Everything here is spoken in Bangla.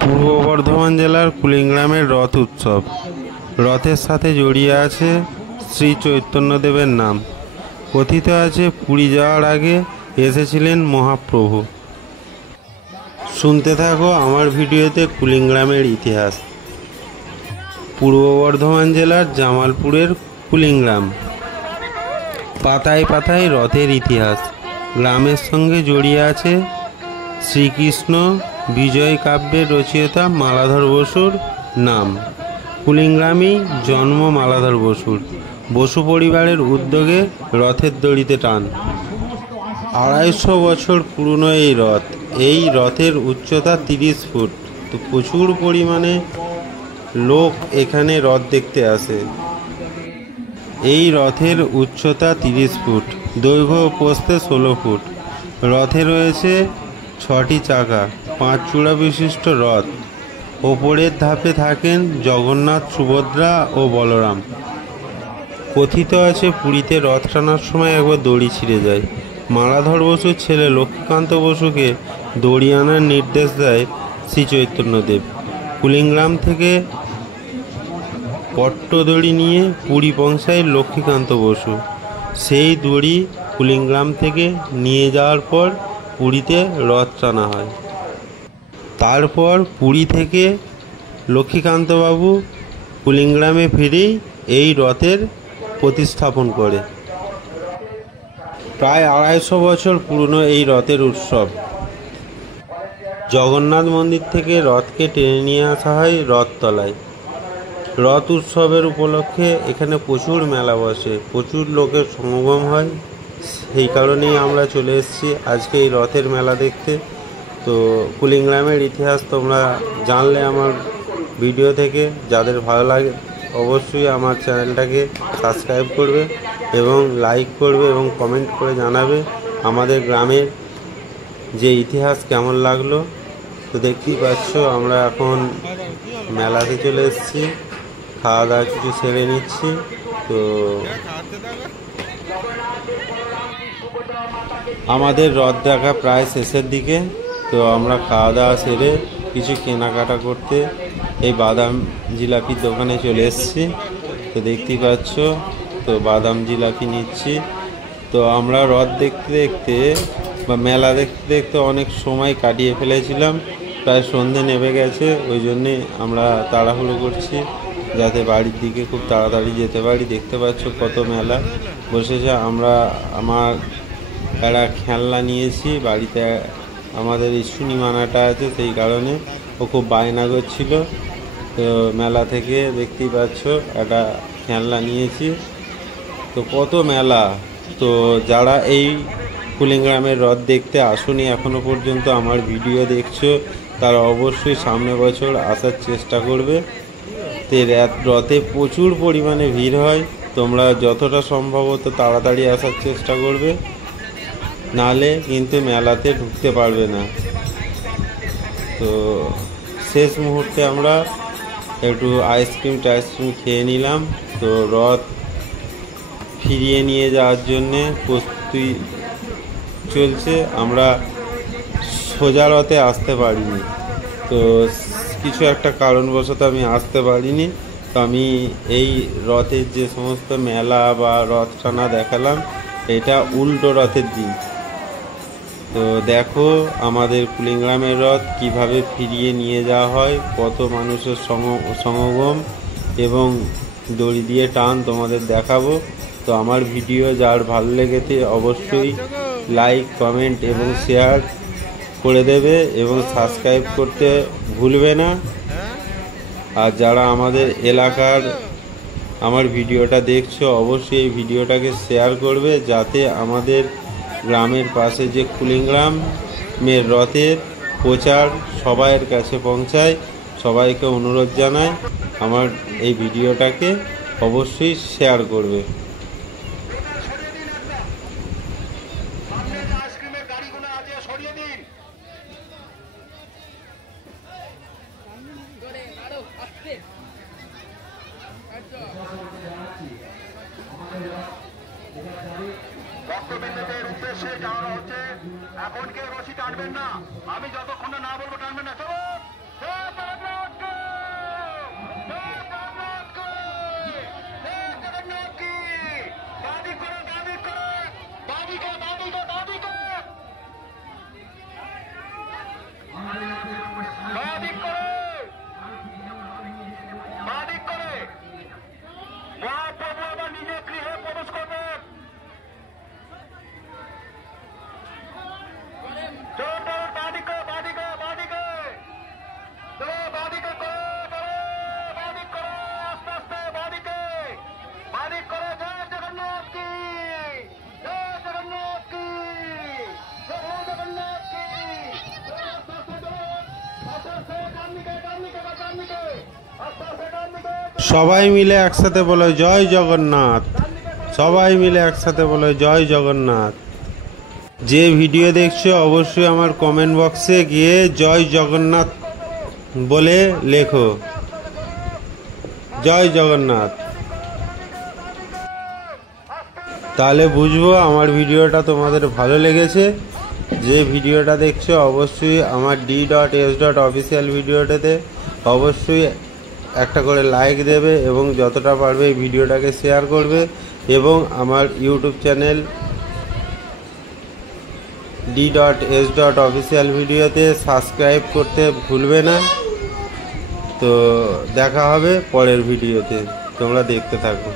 পূর্ব বর্ধমান জেলার কুলিগ্রামের রথ উৎসব। রথের সাথে জড়িয়ে আছে শ্রী চৈতন্যদেবের নাম। কথিত আছে পুরী যাওয়ার আগে এসেছিলেন মহাপ্রভু। শুনতে থাকো আমার ভিডিওতে কুলিগ্রামের ইতিহাস। পূর্ব বর্ধমান জেলার জামালপুরের কুলিগ্রাম। পাতায় পাতায় রথের ইতিহাস। গ্রামের সঙ্গে জড়িয়ে আছে শ্রীকৃষ্ণ বিজয় কাব্যের রচয়িতা মালাধর বসুর নাম। কুলিগ্রামেই জন্ম মালাধর বসুর। বসু পরিবারের উদ্যোগে রথের দড়িতে টান। 250 বছর পুরনো এই রথ। এই রথের উচ্চতা 30 ফুট। তো প্রচুর পরিমাণে লোক এখানে রথ দেখতে আসে। এই রথের উচ্চতা 30 ফুট, দৈর্ঘ্য ও প্রস্থে 16 ফুট। রথে রয়েছে 6টি চাকা, 5 চূড়া বিশিষ্ট রথ। ওপরের ধাপে থাকেন জগন্নাথ, সুভদ্রা ও বলরাম। কথিত আছে পুরীতে রথ টানার সময় একবার দড়ি ছিঁড়ে যায়। মালাধর বসুর ছেলে লক্ষ্মীকান্ত বসুকে দড়ি আনার নির্দেশ দেয় শ্রী চৈতন্যদেব। কুলিগ্রাম থেকে পট্টদড়ি নিয়ে পুরী পৌঁছায় লক্ষ্মীকান্ত বসু। সেই দড়ি কুলিগ্রাম থেকে নিয়ে যাওয়ার পর পুরীতে রথ টানা হয়। তারপর পুরী থেকে লক্ষ্মীকান্তবাবু কুলিগ্রামে ফিরেই এই রথের প্রতিস্থাপন করে। প্রায় 250 বছর পুরনো এই রথের উৎসব। জগন্নাথ মন্দির থেকে রথকে টেনে নিয়ে আসা হয় রথতলায়। রথ উৎসবের উপলক্ষে এখানে প্রচুর মেলা বসে, প্রচুর লোকের সমাগম হয়। সেই কারণেই আমরা চলে এসেছি আজকে এই রথের মেলা দেখতে। তো কুলিগ্রামের ইতিহাস তোমরা জানলে আমার ভিডিও থেকে। যাদের ভালো লাগে অবশ্যই আমার চ্যানেলটাকে সাবস্ক্রাইব করবে এবং লাইক করবে এবং কমেন্ট করে জানাবে আমাদের গ্রামের যে ইতিহাস কেমন লাগলো। তো দেখতেই পাচ্ছ আমরা এখন মেলাতে চলে এসেছি, খাওয়া দাওয়া কিছু সেরে নিচ্ছি। তো আমাদের রথ দেখা প্রায় শেষের দিকে। তো আমরা খাওয়া দাওয়া সেরে কিছু কেনাকাটা করতে এই বাদাম জিলাপির দোকানে চলে এসেছি। তো দেখতেই পাচ্ছ, তো বাদাম জিলাপি নিচ্ছি। তো আমরা রথ দেখতে দেখতে বা মেলা দেখতে দেখতে অনেক সময় কাটিয়ে ফেলেছিলাম। প্রায় সন্ধে নেমে গেছে, ওই জন্যে আমরা তাড়াহুড়ো করছি যাতে বাড়ির দিকে খুব তাড়াতাড়ি যেতে পারি। দেখতে পাচ্ছ কত মেলা বসেছে। আমার একটা খেলনা নিয়েছি বাড়িতে, আমাদের ইস্যুনি মানাটা আছে, সেই কারণে ও খুব বায়না করছিল। তো মেলা থেকে দেখতেই পাচ্ছ একটা খেলনা নিয়েছি। তো কত মেলা। তো যারা এই কুলিগ্রামের রথ দেখতে আসুনি এখনও পর্যন্ত আমার ভিডিও দেখছো, তারা অবশ্যই সামনের বছর আসার চেষ্টা করবে। তো রথে প্রচুর পরিমাণে ভিড় হয়। তোমরা যতটা সম্ভবত তাড়াতাড়ি আসার চেষ্টা করবে, নালে কিন্তু মেলাতে ঢুকতে পারবে না। তো শেষ মুহূর্তে আমরা একটু আইসক্রিম খেয়ে নিলাম। তো রথ ফিরিয়ে নিয়ে যাওয়ার জন্যে প্রস্তুতি চলছে। আমরা সোজা রথে আসতে পারিনি, তো কিছু একটা কারণবশত আমি আসতে পারিনি। তো আমি এই রথের যে সমস্ত মেলা বা রথ টানা দেখালাম, এটা উল্টো রথের দিন। তো দেখো আমাদের কুলিগ্রামের রথ কিভাবে ফিরিয়ে নিয়ে যাওয়া হয়, কত মানুষের সমাগম এবং দড়ি দিয়ে টান তোমাদের দেখাবো। তো আমার ভিডিও যার ভালো লেগেছে অবশ্যই লাইক, কমেন্ট এবং শেয়ার করে দেবে এবং সাবস্ক্রাইব করতে ভুলবে না। আর যারা আমাদের এলাকার আমার ভিডিওটা দেখছো অবশ্যই এই ভিডিওটাকে শেয়ার করবে, যাতে আমাদের গ্রামের পাশে যে কুলিগ্রামের রথের প্রচার সবাইয়ের কাছে পৌঁছায়। সবাইকে অনুরোধ জানাই আমার এই ভিডিওটাকে অবশ্যই শেয়ার করবে। ভক্তবৃন্দদের উদ্দেশ্যে জানানো হচ্ছে, এখন কেউ রশি টানবেন না। আমি যতক্ষণ না বলবো টানবেন না। চলো। সবাই মিলে একসাথে বলো জয় জগন্নাথ। সবাই মিলে একসাথে বলো জয় জগন্নাথ। যে ভিডিও দেখছো অবশ্যই আমার কমেন্ট বক্সে গিয়ে জয় জগন্নাথ বলে লেখো, জয় জগন্নাথ। তাহলে বুঝবো আমার ভিডিওটা তোমাদের ভালো লেগেছে। যে ভিডিওটা দেখছো অবশ্যই আমার d.s.official ভিডিওটাতে অবশ্যই একটা করে লাইক দেবে এবং যতটা পারবে এই ভিডিওটাকে শেয়ার করবে এবং আমার ইউটিউব চ্যানেল d.s.official ভিডিওতে সাবস্ক্রাইব করতে ভুলবে না। তো দেখা হবে পরের ভিডিওতে, তোমরা দেখতে থাকো।